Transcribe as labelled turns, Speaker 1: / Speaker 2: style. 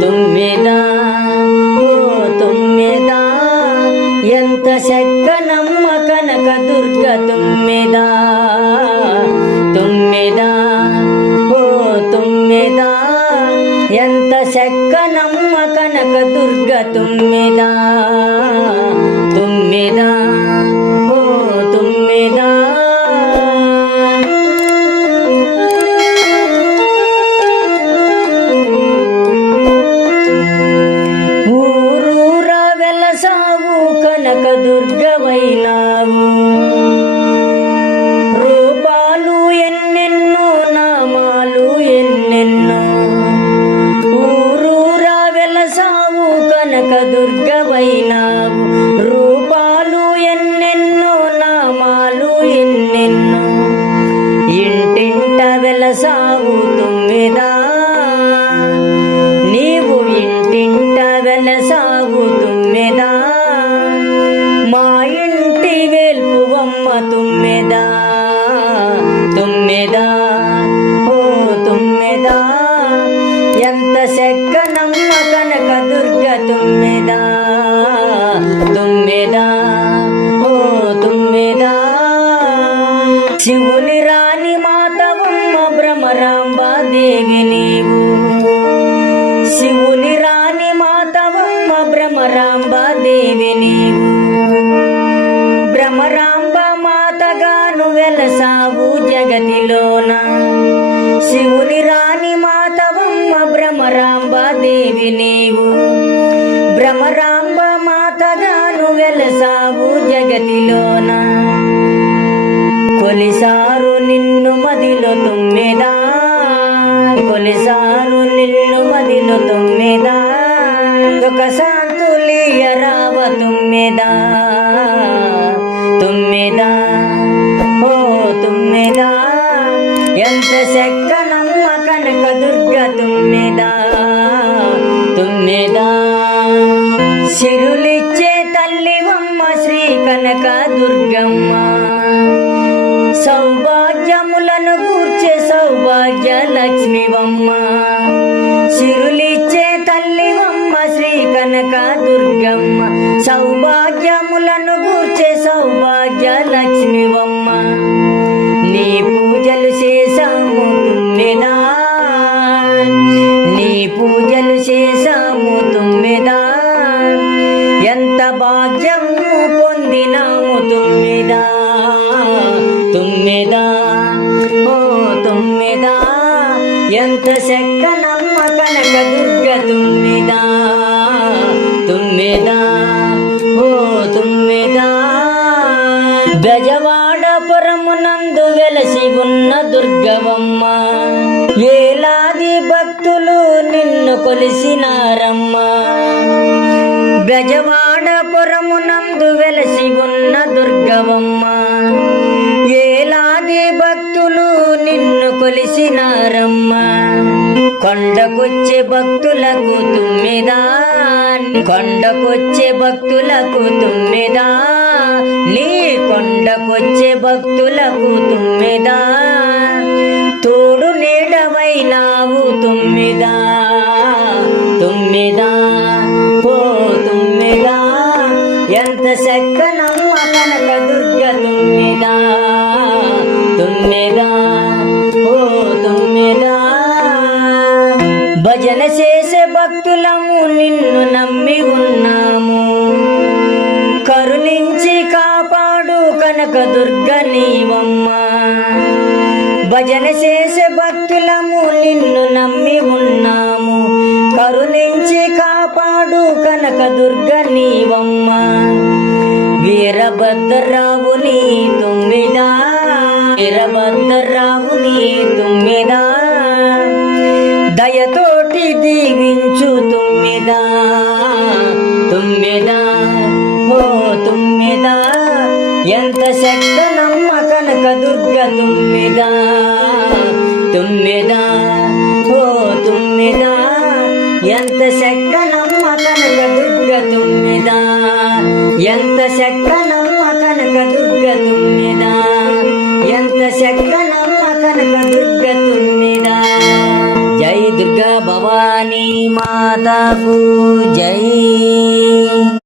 Speaker 1: తుమ్మెదా ఓ తుమ్మెదా. ఎంత శక్కనమ్మ కనక దుర్గ తుమ్మెదా. తుమ్మెదా ఓ తుమ్మెదా. ఎంత శక్కనమ్మ కనక దుర్గ తుమ్మెదా. దుర్గవైనావు. రూపాలు ఎన్నెన్నో నామాలు ఎన్నెన్నో. ఇంటింట వెలసావు తుమ్మిదా. నీవు ఇంటింట వెలసావు తుమ్మిదా. మా ఇంటి వేల్పువమ్మ తుమ్మెదా. తుమ్మిదా ఓ తుమ్మెదా. ఎంత శక్కనమ్మ కనక దుర్గ తుమ్మి భ్రమరాంబ దేవి నీవు. శివుని రాణి మాతవమ్మ భ్రమరాంబ దేవి నీవు. భ్రమరాంబ మాతగా వెలసావు జగతిలోన. శివుని రాణి మాతవమ్మ భ్రమరాంబ దేవి నీవు. భ్రమరాంబ మాతగాను వెలసావు జగతిలోన. కొలిసా కొలిసారు నిన్ను మదిలు తుమ్మెదా? ఒక శాంతులీయరావ తుమ్మెదా? తుమ్మెదా? ఓ తుమ్మెదా? ఎంత శక్కనమ్మ కనక దుర్గ తుమ్మెదా? తుమ్మెదా? సిరులిచ్చే తల్లివమ్మ శ్రీ కనక తుమ్మెదా తుమ్మెదా ఓ తుమ్మెదా. ఎంత శక్కనమ్మ కనక దుర్గ తుమ్మెదా తుమ్మెదా ఓ తుమ్మెదా. గజవాడపురమునందు వెలసి ఉన్న దుర్గవమ్మ ఏలాది భక్తులు నిన్ను కొలిసినారమ్మా. గజవాడపురమునందు వెలసి ఉన్న దుర్గమమ్మ ఏలాది భక్తులు నిన్ను కొలిసినారమ్మా. కొండకొచ్చే భక్తులకు తుమ్మిదా కొండకొచ్చే భక్తులకు తుమ్మిదా నీ కొండకొచ్చే భక్తులకు తుమ్మిదా తోడు నీడవైనావు తుమ్మిదా తుమ్మిదా. భక్తులము నిన్ను నమ్మి ఉన్నాము. కరుణించి కాపాడు కనక దుర్గ నీవమ్మ. భజన చేసే భక్తులము నిన్ను నమ్మి ఉన్నాము. కరుణించి కాపాడు కనక దుర్గ నీవమ్మ. వీరభద్రరావుని తుమ్మిదా. వీరభద్రరావుని తుమ్మిదా. ఎంత శక్కనమ్మ కనక దుర్గ తుమ్మిదా? ఎంత శక్కనమ్మ కనక దుర్గ తుమ్మిదా? ఎంత శక్కనమ్మ కనక దుర్గ తుమ్మిదా? జై దుర్గా భవానీ మా మాతాకు